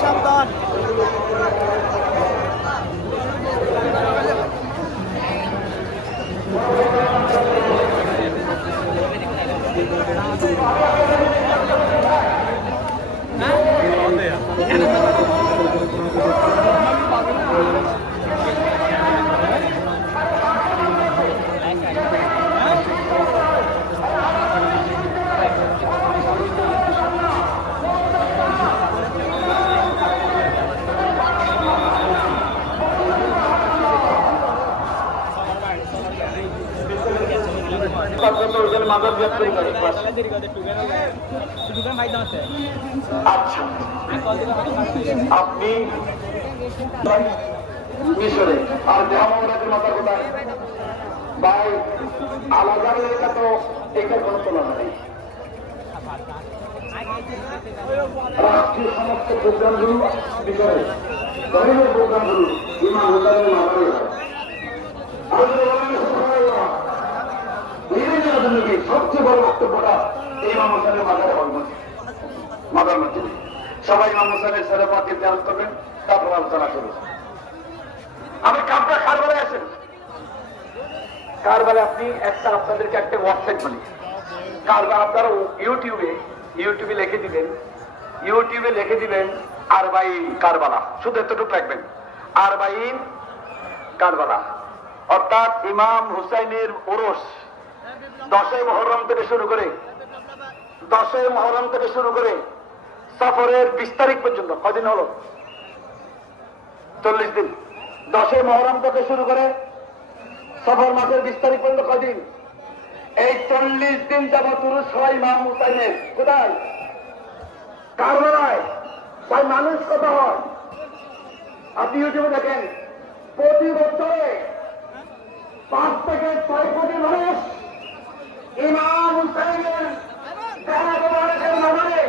সাবধান। আপনি মিশরে আর জাহামের মাথা কোথায় ভাই আলাদারের একা তো এটার কোনো তুলনা নেই। রাষ্ট্রীয় সমস্ত প্রোগ্রামগুলো বিষয়ে ধর্মীয় প্রোগ্রামগুলো ইমাম হুসাইনের মাথায় হয়। সবচেয়ে বড় বক্তব্যটা ইমাম হুসাইনের মাথায় হয় মাথার মধ্যে। সবাই ইমাম হুসাইনের ছেলে পাকে ধ্যান করবেন, তারপর আলোচনা করবেন। আমি কাপড়া কারবারে আছেন, কারবারে আপনি একটা আপনাদেরকে একটা ওয়েবসাইট বলি, কারবার আপনারা ইউটিউবে লিখে দিবেন আরবাইন কারবালা, শুধু এতটুকু রাখবেন আরবাইন কারবালা, অর্থাৎ ইমাম হুসাইনের ওরস 10 মুহররম থেকে শুরু করে সফরের 20 তারিখ পর্যন্ত কদিন হলো? 40 দিন। 10 মুহররম থেকে শুরু করে সফর মাসের 20 তারিখ পর্যন্ত কদিন? এই 40 দিন যাবত উরুস হয় ইমাম হুসাইনের। কোথায়? কারবালায়। ভাই মানুষ কত হয়? আপনি ইউটিউবে দেখেন, প্রতি বছরে 5 থেকে 6 কোটি মানুষ ইমাম হুসাইনের মাঝে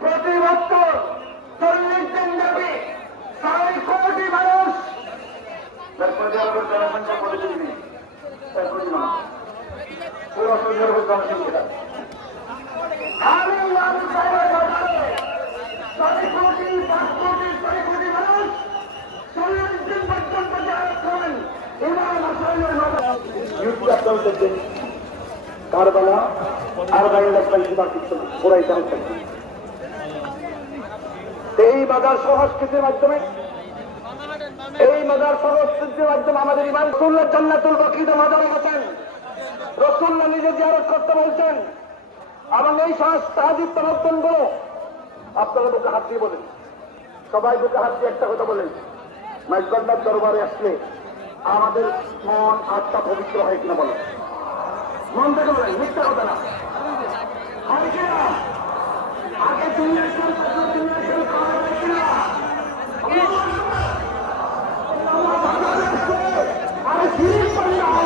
প্রতি বছর 40 দিন ব্যাপী 6 কোটি মানুষ জনসংখ্যা বলে দিবি 6 কোটি মানুষ পুরো সুন্দরবন জনসংখ্যা। আমি ইমাম হুসাইনের মাঝে 6 কোটি 5 কোটি 6 কোটি মানুষ 40 দিন পর্যন্ত যারা করেন ইমাম হুসাইনের মাঝে ইউটিউব আপনারা দেখবেন কারবালা আরবাইন পুরাই জানতেন। এই মাজার সংস্কৃতির মাধ্যমে আমাদের ইমাম রাসূলুল্লাহ জান্নাতুল বাকিতে মাজারে গেছেন, রাসূলুল্লাহ নিজে জিয়ারত করতে বলছেন। এবং এই তাহাজ্জুদ তামাদ্দুন গুলো আপনারা বুকে হাত দিয়ে বলেন, সবাই বুকে হাত দিয়ে একটা কথা বলেন, মাইজবান্ডার দরবারে আসলে আমাদের মন আত্মা পবিত্র হয় কিনা বলেন। মন থেকে বলেন, মিথ্যা কথা না।